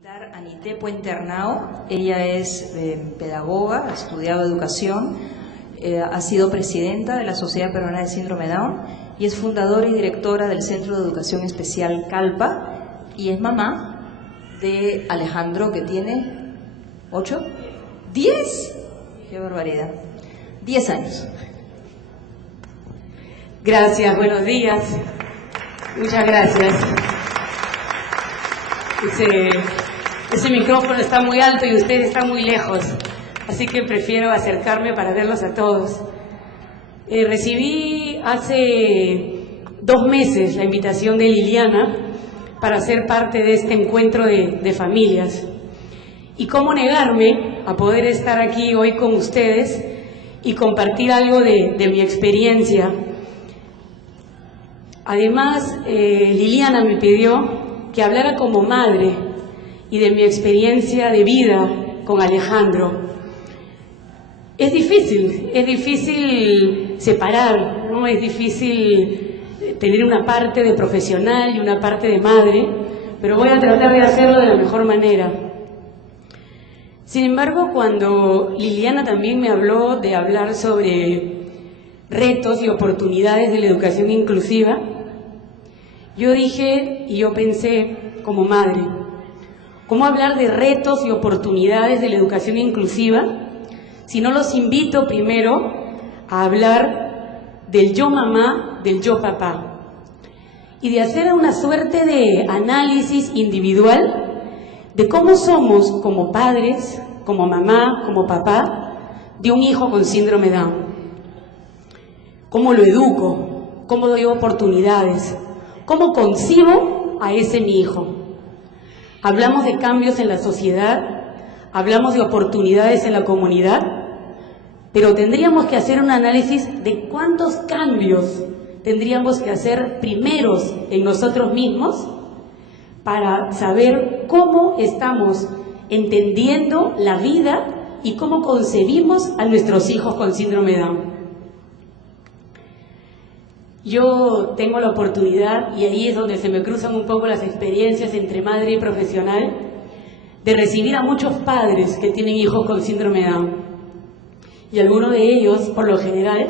invitar a Anité Puente Arnao. Ella es pedagoga, ha estudiado educación, ha sido presidenta de la Sociedad Peruana de Síndrome Down y es fundadora y directora del Centro de Educación Especial Calpa, y es mamá de Alejandro, que tiene 8, 10, qué barbaridad, 10 años. Gracias, buenos días. Muchas gracias. Ese micrófono está muy alto y ustedes están muy lejos, así que prefiero acercarme para verlos a todos. Recibí hace 2 meses la invitación de Liliana para ser parte de este encuentro de familias. Y cómo negarme a poder estar aquí hoy con ustedes y compartir algo de mi experiencia. Además, Liliana me pidió que hablara como madre y de mi experiencia de vida con Alejandro. Es difícil separar, ¿no? Es difícil tener una parte de profesional y una parte de madre, pero voy a tratar de hacerlo de la mejor manera. Sin embargo, cuando Liliana también me habló de hablar sobre retos y oportunidades de la educación inclusiva, yo dije y yo pensé como madre, ¿cómo hablar de retos y oportunidades de la educación inclusiva si no los invito primero a hablar del yo mamá, del yo papá, y de hacer una suerte de análisis individual de cómo somos como padres, como mamá, como papá de un hijo con síndrome Down? ¿Cómo lo educo? ¿Cómo doy oportunidades? ¿Cómo concibo a ese mi hijo? Hablamos de cambios en la sociedad, hablamos de oportunidades en la comunidad, pero tendríamos que hacer un análisis de cuántos cambios tendríamos que hacer primeros en nosotros mismos para saber cómo estamos entendiendo la vida y cómo concebimos a nuestros hijos con síndrome Down. Yo tengo la oportunidad, y ahí es donde se me cruzan un poco las experiencias entre madre y profesional, de recibir a muchos padres que tienen hijos con síndrome Down. Y algunos de ellos, por lo general,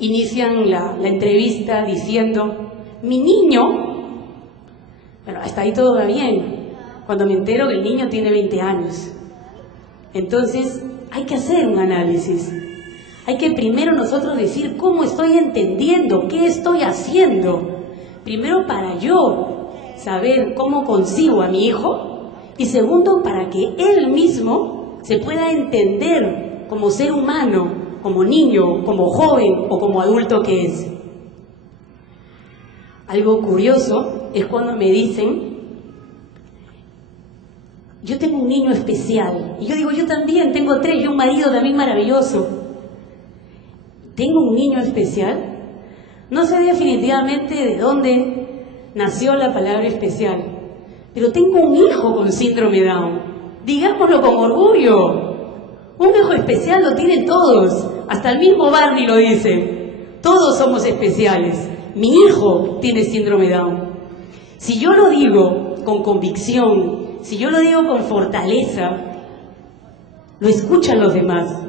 inician la entrevista diciendo: mi niño. Bueno, hasta ahí todo va bien, cuando me entero que el niño tiene 20 años. Entonces, hay que hacer un análisis. Hay que primero nosotros decir cómo estoy entendiendo, qué estoy haciendo. Primero para yo saber cómo concibo a mi hijo, y segundo para que él mismo se pueda entender como ser humano, como niño, como joven o como adulto que es. Algo curioso es cuando me dicen: yo tengo un niño especial. Y yo digo: yo también tengo 3, y un marido también maravilloso. ¿Tengo un niño especial? No sé definitivamente de dónde nació la palabra especial, pero tengo un hijo con síndrome Down. Digámoslo con orgullo. Un hijo especial lo tienen todos, hasta el mismo Barney lo dice. Todos somos especiales. Mi hijo tiene síndrome Down. Si yo lo digo con convicción, si yo lo digo con fortaleza, lo escuchan los demás.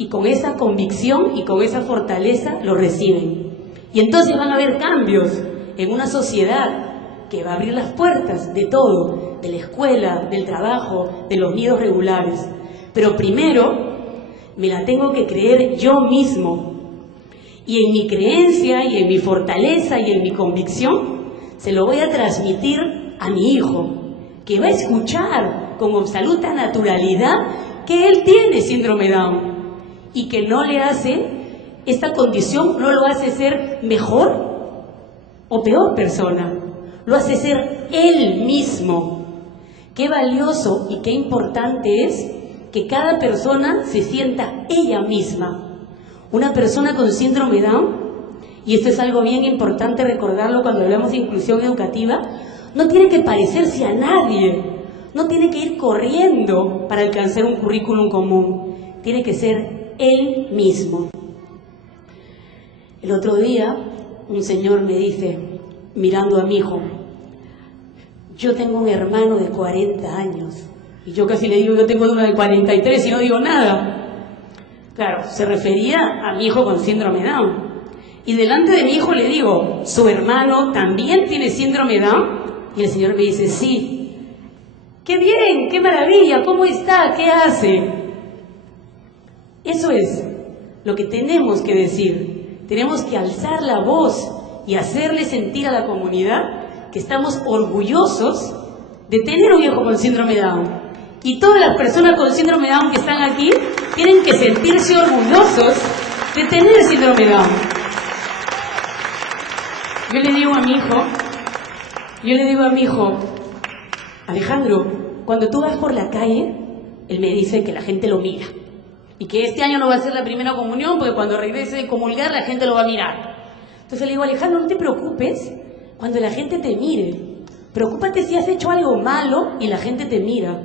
Y con esa convicción y con esa fortaleza lo reciben. Y entonces van a haber cambios en una sociedad que va a abrir las puertas de todo, de la escuela, del trabajo, de los nidos regulares. Pero primero me la tengo que creer yo mismo. Y en mi creencia y en mi fortaleza y en mi convicción se lo voy a transmitir a mi hijo, que va a escuchar con absoluta naturalidad que él tiene síndrome Down. Y que no le hace, esta condición no lo hace ser mejor o peor persona, lo hace ser él mismo. Qué valioso y qué importante es que cada persona se sienta ella misma. Una persona con síndrome Down, y esto es algo bien importante recordarlo cuando hablamos de inclusión educativa, no tiene que parecerse a nadie, no tiene que ir corriendo para alcanzar un currículum común, tiene que ser él mismo. El otro día un señor me dice, mirando a mi hijo: yo tengo un hermano de 40 años. Y yo casi le digo, yo tengo uno de 43 y no digo nada. Claro, se refería a mi hijo con síndrome Down. Y delante de mi hijo le digo, ¿su hermano también tiene síndrome Down? Y el señor me dice, sí. ¡Qué bien! ¡Qué maravilla! ¿Cómo está? ¿Qué hace? Eso es lo que tenemos que decir. Tenemos que alzar la voz y hacerle sentir a la comunidad que estamos orgullosos de tener un hijo con síndrome Down. Y todas las personas con síndrome Down que están aquí tienen que sentirse orgullosos de tener síndrome Down. Yo le digo a mi hijo, Alejandro, cuando tú vas por la calle, él me dice que la gente lo mira. Y que este año no va a ser la primera comunión porque cuando regrese de comulgar la gente lo va a mirar. Entonces le digo, Alejandro, no te preocupes cuando la gente te mire. Preocúpate si has hecho algo malo y la gente te mira.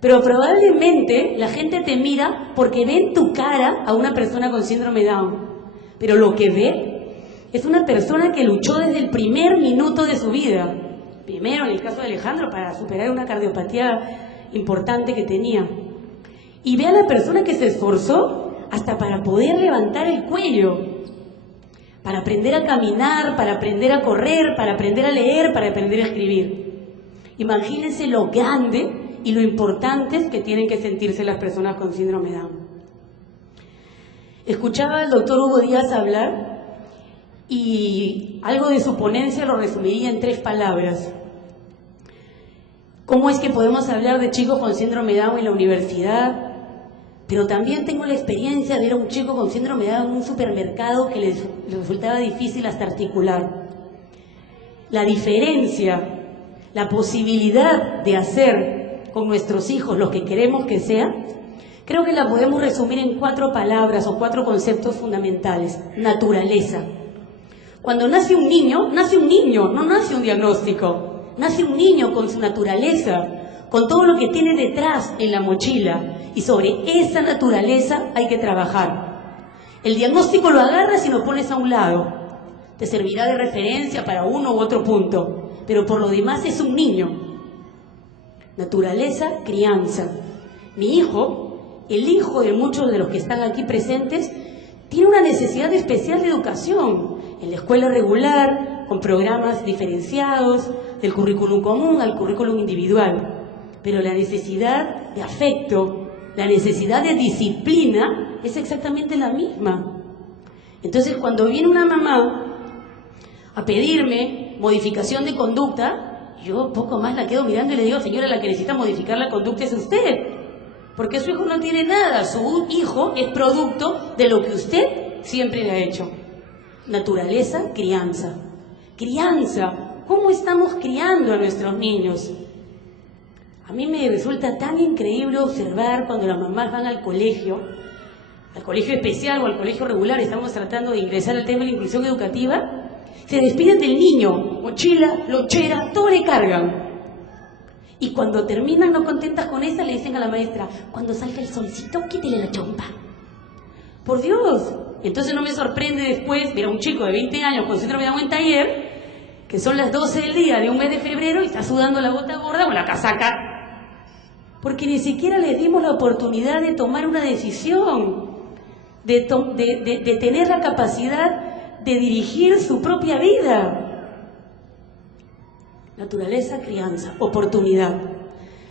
Pero probablemente la gente te mira porque ve en tu cara a una persona con síndrome Down. Pero lo que ve es una persona que luchó desde el primer minuto de su vida. Primero, en el caso de Alejandro, para superar una cardiopatía importante que tenía. Y ve a la persona que se esforzó hasta para poder levantar el cuello, para aprender a caminar, para aprender a correr, para aprender a leer, para aprender a escribir. Imagínense lo grande y lo importantes que tienen que sentirse las personas con síndrome Down. Escuchaba al doctor Hugo Díaz hablar y algo de su ponencia lo resumiría en 3 palabras. ¿Cómo es que podemos hablar de chicos con síndrome Down en la universidad? Pero también tengo la experiencia de ver a un chico con síndrome Down en un supermercado que les resultaba difícil hasta articular. La diferencia, la posibilidad de hacer con nuestros hijos lo que queremos que sea, creo que la podemos resumir en 4 palabras o 4 conceptos fundamentales. Naturaleza. Cuando nace un niño, no nace un diagnóstico. Nace un niño con su naturaleza, con todo lo que tiene detrás en la mochila. Y sobre esa naturaleza hay que trabajar. El diagnóstico lo agarras y lo pones a un lado. Te servirá de referencia para uno u otro punto. Pero por lo demás es un niño. Naturaleza, crianza. Mi hijo, el hijo de muchos de los que están aquí presentes, tiene una necesidad especial de educación. En la escuela regular, con programas diferenciados, del currículum común al currículum individual. Pero la necesidad de afecto, la necesidad de disciplina es exactamente la misma. Entonces, cuando viene una mamá a pedirme modificación de conducta, yo poco más la quedo mirando y le digo, señora, la que necesita modificar la conducta es usted. Porque su hijo no tiene nada, su hijo es producto de lo que usted siempre le ha hecho. Naturaleza, crianza. Crianza, ¿cómo estamos criando a nuestros niños? A mí me resulta tan increíble observar cuando las mamás van al colegio especial o al colegio regular, estamos tratando de ingresar al tema de la inclusión educativa, se despiden del niño, mochila, lonchera, todo le cargan. Y cuando terminan no contentas con esa, le dicen a la maestra, cuando salga el solcito, quítele la chompa. Por Dios. Entonces no me sorprende después ver a un chico de 20 años con síndrome de Down en taller, que son las 12 del día de un mes de febrero y está sudando la gota gorda con la casaca. Porque ni siquiera le dimos la oportunidad de tomar una decisión, de tener la capacidad de dirigir su propia vida. Naturaleza, crianza, oportunidad.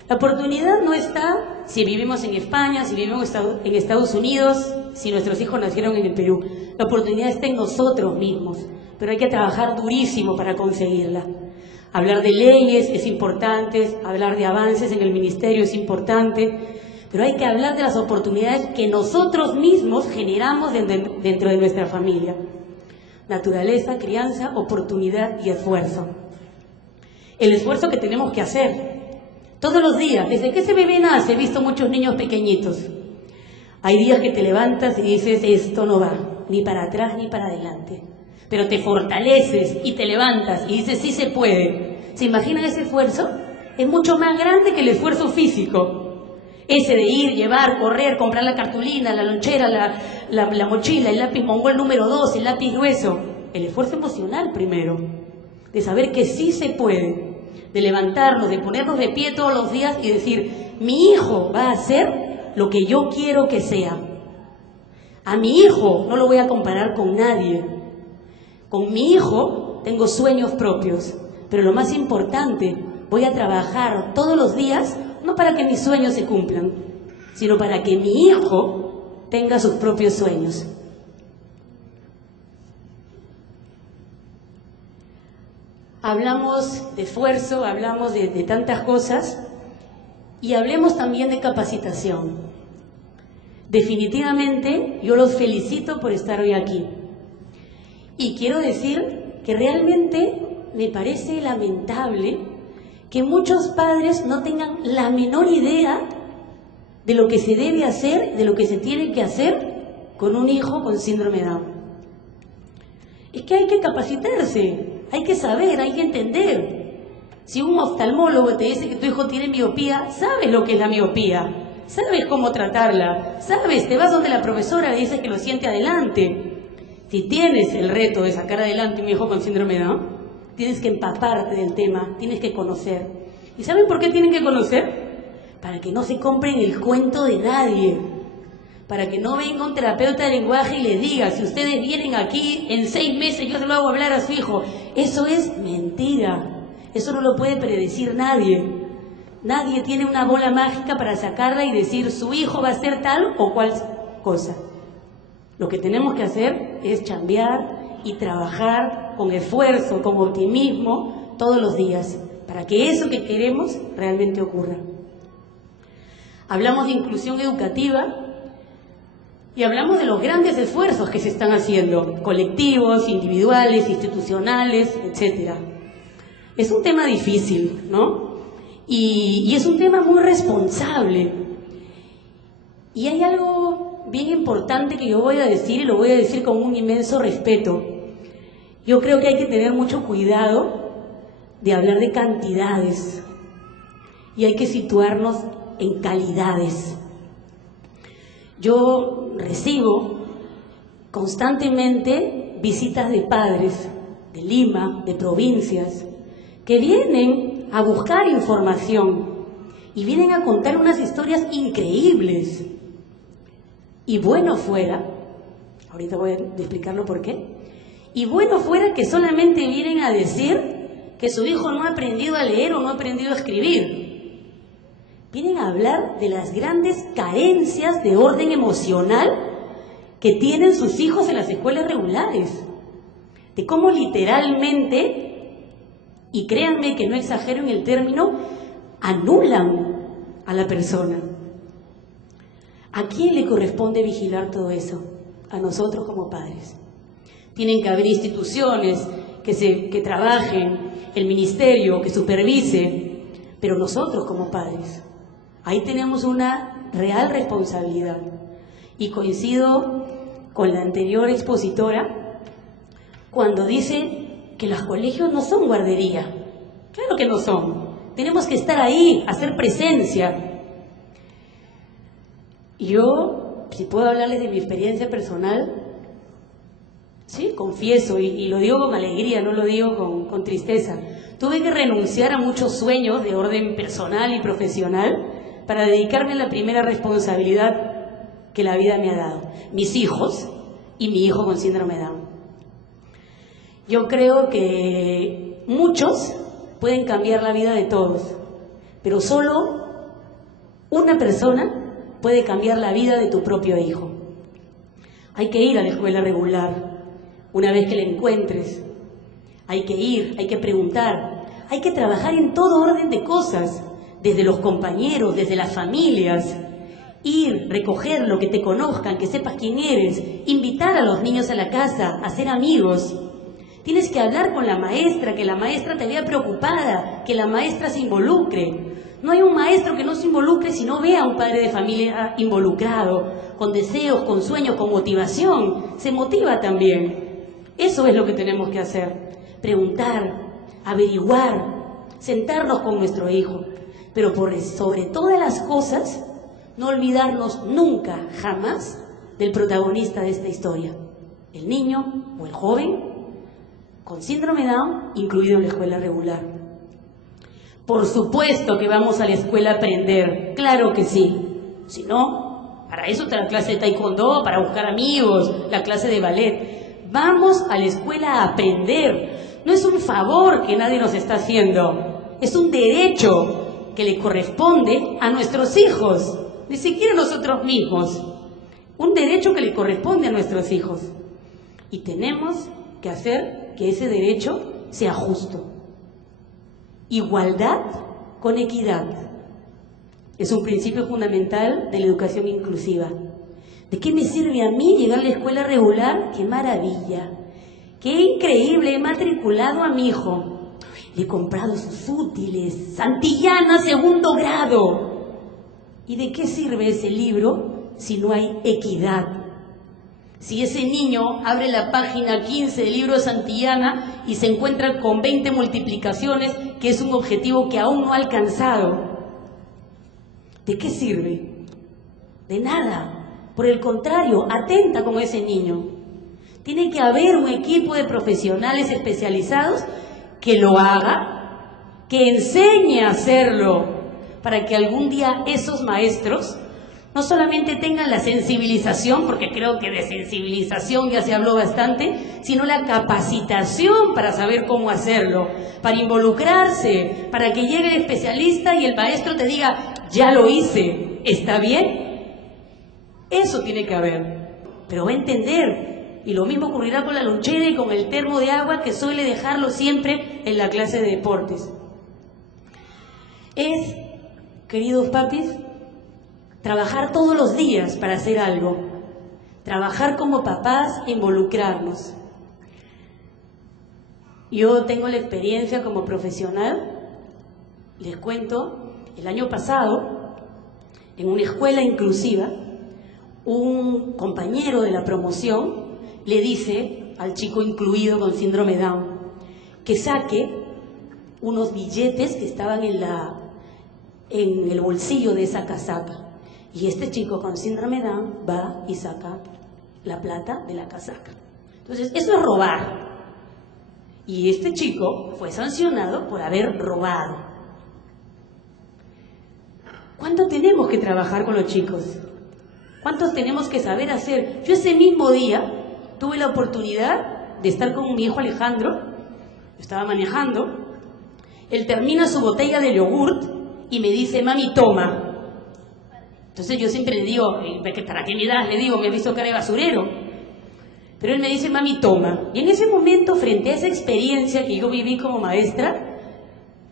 La oportunidad no está si vivimos en España, si vivimos en Estados Unidos, si nuestros hijos nacieron en el Perú. La oportunidad está en nosotros mismos, pero hay que trabajar durísimo para conseguirla. Hablar de leyes es importante, hablar de avances en el ministerio es importante, pero hay que hablar de las oportunidades que nosotros mismos generamos dentro de nuestra familia. Naturaleza, crianza, oportunidad y esfuerzo. El esfuerzo que tenemos que hacer todos los días, desde que ese bebé nace, he visto muchos niños pequeñitos. Hay días que te levantas y dices, esto no va, ni para atrás ni para adelante. Pero te fortaleces y te levantas y dices, sí se puede. ¿Se imaginan ese esfuerzo? Es mucho más grande que el esfuerzo físico. Ese de ir, llevar, correr, comprar la cartulina, la lonchera, la mochila, el lápiz mongol número 2, el lápiz grueso. El esfuerzo emocional primero, de saber que sí se puede. de levantarnos, de ponernos de pie todos los días y decir, mi hijo va a hacer lo que yo quiero que sea. A mi hijo no lo voy a comparar con nadie. Con mi hijo tengo sueños propios, pero lo más importante, voy a trabajar todos los días, no para que mis sueños se cumplan, sino para que mi hijo tenga sus propios sueños. Hablamos de esfuerzo, hablamos de tantas cosas y hablemos también de capacitación. Definitivamente yo los felicito por estar hoy aquí. Y quiero decir que realmente me parece lamentable que muchos padres no tengan la menor idea de lo que se debe hacer, de lo que se tiene que hacer con un hijo con síndrome de Down. Es que hay que capacitarse. Hay que saber, hay que entender. Si un oftalmólogo te dice que tu hijo tiene miopía, sabes lo que es la miopía, sabes cómo tratarla, sabes, te vas donde la profesora le dices que lo siente adelante. Si tienes el reto de sacar adelante un hijo con síndrome de Down, tienes que empaparte del tema, tienes que conocer. ¿Y saben por qué tienen que conocer? Para que no se compren el cuento de nadie. Para que no venga un terapeuta de lenguaje y les diga, si ustedes vienen aquí, en 6 meses yo se lo hago hablar a su hijo. Eso es mentira. Eso no lo puede predecir nadie. Nadie tiene una bola mágica para sacarla y decir, su hijo va a ser tal o cual cosa. Lo que tenemos que hacer es chambear y trabajar con esfuerzo, con optimismo, todos los días, para que eso que queremos realmente ocurra. Hablamos de inclusión educativa. Y hablamos de los grandes esfuerzos que se están haciendo, colectivos, individuales, institucionales, etc. Es un tema difícil, ¿no? Y es un tema muy responsable. Y hay algo bien importante que yo voy a decir, y lo voy a decir con un inmenso respeto. Yo creo que hay que tener mucho cuidado de hablar de cantidades y hay que situarnos en calidades. Yo recibo constantemente visitas de padres de Lima, de provincias, que vienen a buscar información y vienen a contar unas historias increíbles. Y bueno fuera, ahorita voy a explicarlo por qué, y bueno fuera que solamente vienen a decir que su hijo no ha aprendido a leer o no ha aprendido a escribir. Vienen a hablar de las grandes carencias de orden emocional que tienen sus hijos en las escuelas regulares. De cómo literalmente, y créanme que no exagero en el término, anulan a la persona. ¿A quién le corresponde vigilar todo eso? A nosotros como padres. Tienen que haber instituciones que trabajen, el ministerio que supervise, pero nosotros como padres. Ahí tenemos una real responsabilidad. Y coincido con la anterior expositora cuando dice que los colegios no son guardería. Claro que no son. Tenemos que estar ahí, hacer presencia. Yo, si puedo hablarles de mi experiencia personal, sí, confieso, y lo digo con alegría, no lo digo con tristeza. Tuve que renunciar a muchos sueños de orden personal y profesional para dedicarme a la primera responsabilidad que la vida me ha dado, mis hijos y mi hijo con síndrome de Down. Yo creo que muchos pueden cambiar la vida de todos, pero solo una persona puede cambiar la vida de tu propio hijo. Hay que ir a la escuela regular, una vez que la encuentres. Hay que ir, hay que preguntar, hay que trabajar en todo orden de cosas, desde los compañeros, desde las familias, ir, recoger lo que te conozcan, que sepas quién eres, invitar a los niños a la casa, hacer amigos. Tienes que hablar con la maestra, que la maestra te vea preocupada, que la maestra se involucre. No hay un maestro que no se involucre si no ve a un padre de familia involucrado, con deseos, con sueños, con motivación. Se motiva también. Eso es lo que tenemos que hacer. Preguntar, averiguar, sentarnos con nuestro hijo. Pero sobre todas las cosas, no olvidarnos nunca, jamás, del protagonista de esta historia. El niño o el joven con síndrome de Down incluido en la escuela regular. Por supuesto que vamos a la escuela a aprender, claro que sí. Si no, para eso está la clase de taekwondo, para buscar amigos, la clase de ballet. Vamos a la escuela a aprender. No es un favor que nadie nos está haciendo, es un derecho que le corresponde a nuestros hijos, ni siquiera a nosotros mismos. Un derecho que le corresponde a nuestros hijos. Y tenemos que hacer que ese derecho sea justo. Igualdad con equidad. Es un principio fundamental de la educación inclusiva. ¿De qué me sirve a mí llegar a la escuela regular? ¡Qué maravilla! ¡Qué increíble! He matriculado a mi hijo. Le he comprado sus útiles. Santillana, 2º grado. ¿Y de qué sirve ese libro si no hay equidad? Si ese niño abre la página 15 del libro de Santillana y se encuentra con 20 multiplicaciones, que es un objetivo que aún no ha alcanzado, ¿de qué sirve? De nada. Por el contrario, atenta con ese niño. Tiene que haber un equipo de profesionales especializados que lo haga, que enseñe a hacerlo, para que algún día esos maestros no solamente tengan la sensibilización, porque creo que de sensibilización ya se habló bastante, sino la capacitación para saber cómo hacerlo, para involucrarse, para que llegue el especialista y el maestro te diga, ya lo hice, ¿está bien? Eso tiene que haber, pero va a entender. Y lo mismo ocurrirá con la lonchera y con el termo de agua, que suele dejarlo siempre en la clase de deportes. Es, queridos papis, trabajar todos los días para hacer algo. Trabajar como papás e involucrarnos. Yo tengo la experiencia como profesional. Les cuento, el año pasado, en una escuela inclusiva, un compañero de la promoción le dice al chico incluido con síndrome Down que saque unos billetes que estaban en el bolsillo de esa casaca. Y este chico con síndrome Down va y saca la plata de la casaca. Entonces, eso es robar. Y este chico fue sancionado por haber robado. ¿Cuánto tenemos que trabajar con los chicos? ¿Cuántos tenemos que saber hacer? Yo ese mismo día tuve la oportunidad de estar con mi hijo Alejandro. Yo estaba manejando. Él termina su botella de yogurt y me dice, mami, toma. Entonces yo siempre le digo, ¿para qué me das? Le digo, me he visto cara de basurero. Pero él me dice, mami, toma. Y en ese momento, frente a esa experiencia que yo viví como maestra,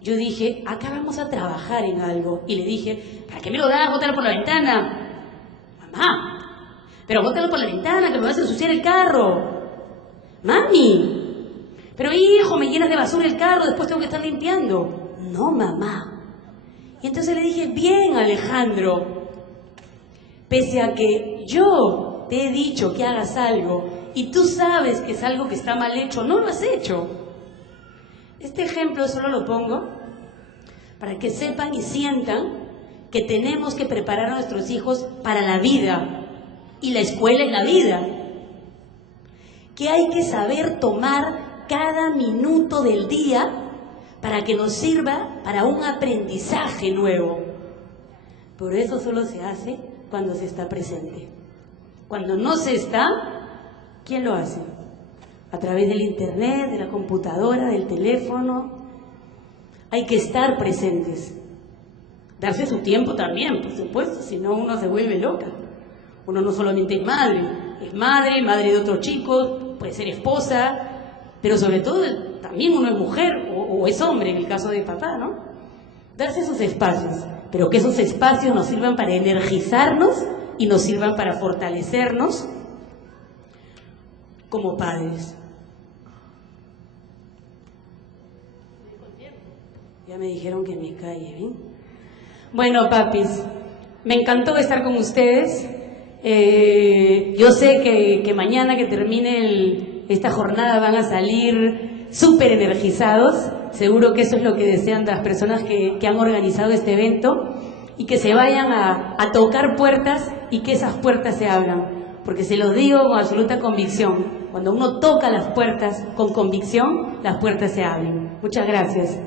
yo dije, acá vamos a trabajar en algo. Y le dije, ¿para qué me lo das? Bótalo por la ventana. Mamá, pero bótalo por la ventana, que me vas a ensuciar el carro. Mami, pero hijo, me llenas de basura el carro, después tengo que estar limpiando. No, mamá. Y entonces le dije, bien, Alejandro, pese a que yo te he dicho que hagas algo y tú sabes que es algo que está mal hecho, no lo has hecho. Este ejemplo solo lo pongo para que sepan y sientan que tenemos que preparar a nuestros hijos para la vida, y la escuela es la vida, que hay que saber tomar cada minuto del día para que nos sirva para un aprendizaje nuevo. Por eso solo se hace cuando se está presente. Cuando no se está, ¿quién lo hace? A través del internet, de la computadora, del teléfono. Hay que estar presentes. Darse su tiempo también, por supuesto, si no uno se vuelve loca. Uno no solamente es madre de otros chicos, puede ser esposa, pero sobre todo también uno es mujer o es hombre en el caso de papá, ¿no? Darse esos espacios, pero que esos espacios nos sirvan para energizarnos y nos sirvan para fortalecernos como padres. Ya me dijeron que me calle, ¿eh? Bueno, papis, me encantó estar con ustedes. Yo sé que mañana que termine esta jornada van a salir súper energizados. Seguro que eso es lo que desean las personas que han organizado este evento, y que se vayan a tocar puertas y que esas puertas se abran. Porque se los digo con absoluta convicción, cuando uno toca las puertas con convicción, las puertas se abren. Muchas gracias.